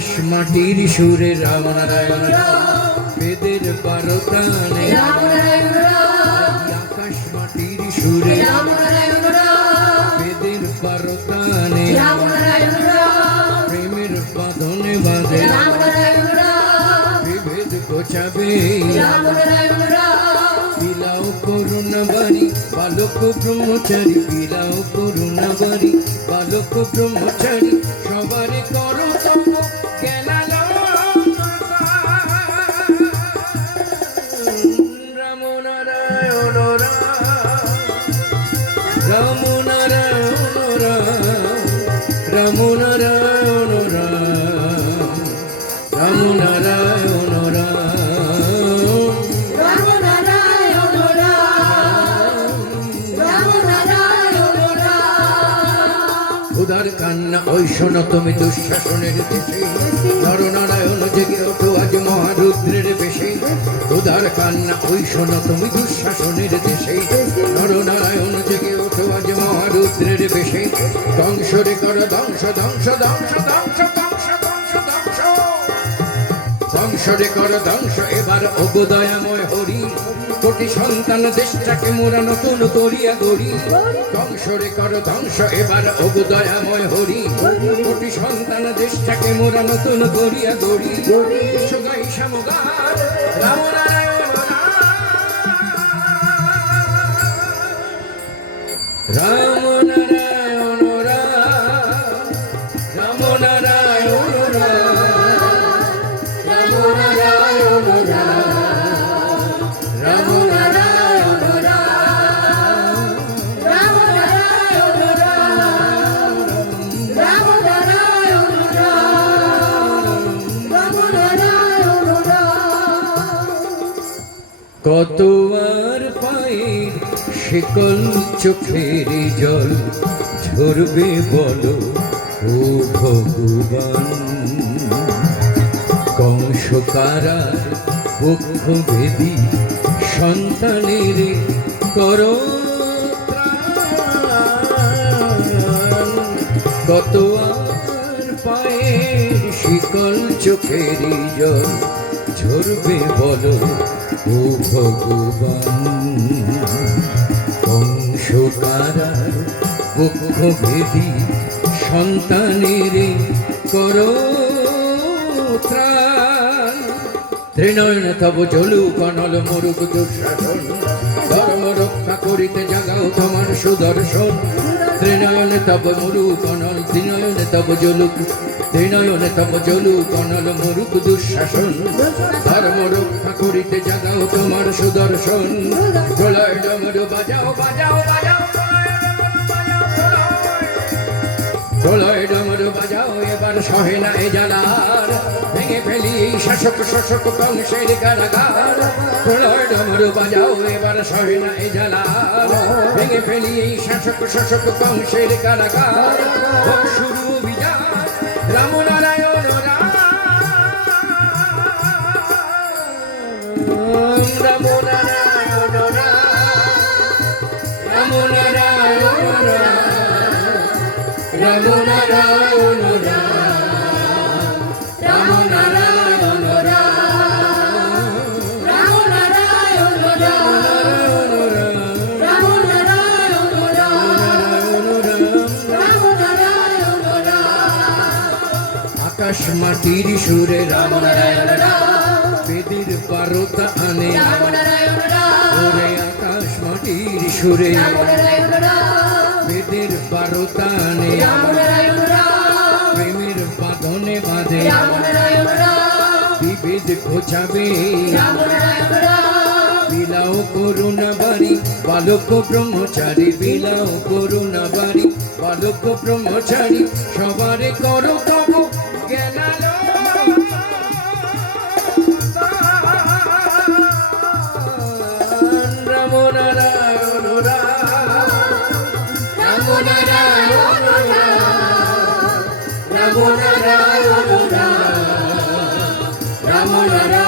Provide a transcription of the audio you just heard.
মানুষ মাটির সুরে রাম নারায়ণ বেদের বারো প্রাণে আকাশ মাটির সুরে বেদের বারো প্রাণে প্রেমের বাঁধনে বাঁধে। বিভেদ গোছাবে বিলাও করুণা বাড়ি বালক ব্রহ্মচারী, বিলাও করুণা বাড়ি বালক ব্রহ্মচারী। কান্না ওই শোনো তুমি দুঃশাসনের দেশে নরনারায়ণ জেগে ওঠো আজ মহারুদ্রের বেশে। উদার কান্না, ওই শোনো তুমি দুঃশাসনের দেশে। নরনারায়ণ জেগে ওঠো আজ মহারুদ্রের বেশে। ধ্বংস রে কর ধ্বংস ধ্বংস ধ্বংস ধ্বংস ধ্বংস ধ্বংস ধ্বংস। ধ্বংস রে কর ধ্বংস, এবার অবদয়াময় হরি। কোটি সন্তান দেশটাকে মোরা নতুন তরিয়া গড়ি। ধ্বংস রে কর ধ্বংস, এবার অবদয়াময় হরি। কোটি সন্তান দেশটাকে মোরা নতুন তরিয়া গড়ি। সুগাই সামগার কত আর পায়ের শিকল চোখের জল ঝরবে বলো, ও ভগবান। কংস কারার পক্ষ ভেদি সন্তানের কর কত পায়ের শিকল চোখের জল ঝরবে বলো ও ভগবান কংস কারার পক্ষ ভেদি, সন্তানের করো ত্রিনয়ন তব জলু কনল মরুক দুঃশাসন ধর্ম রক্ষা করিতে জাগাও তোমার সুদর্শন। ত্রিনয়ন তব মরু কনল ত্রিনয়ন তব জলুক। ত্রিনয়ন তব জলু কনল মরুক দুঃশাসন। ধর্ম রক্ষা করিতে জাগাও তোমার সুদর্শন। প্রলয় ডমরু, বাজাও বাজাও প্রলয় ডমরু, বাজাও এবার সহে না এ জালার, ভেঙে ফেলি শাসক শাসক কংসের কারাগার। প্রলয় ডমরু বাজাও এবার সহে না এ জালার ভেঙে ফেলি এই শাসক শাসক কংসের কারাগার। শুরু অভিযান রাম নারায়ণ রাম। রাম নারায়ণ রাম। রাম রাম। রাম মাটির সুরে নারায়ণ বেদির পারতা আনে। ওরে আকাশ মাটির সুরে। বেদের পারতা আনে। প্রেমের বাঁধনে বাঁধে। বিভেদ ঘোচাবে। বিলাও করুণা বাড়ি বালক ব্রহ্মচারী বিলাও করুণা বাড়ি বালক ব্রহ্মচারী সবারে করো তব I'm Namo Lara.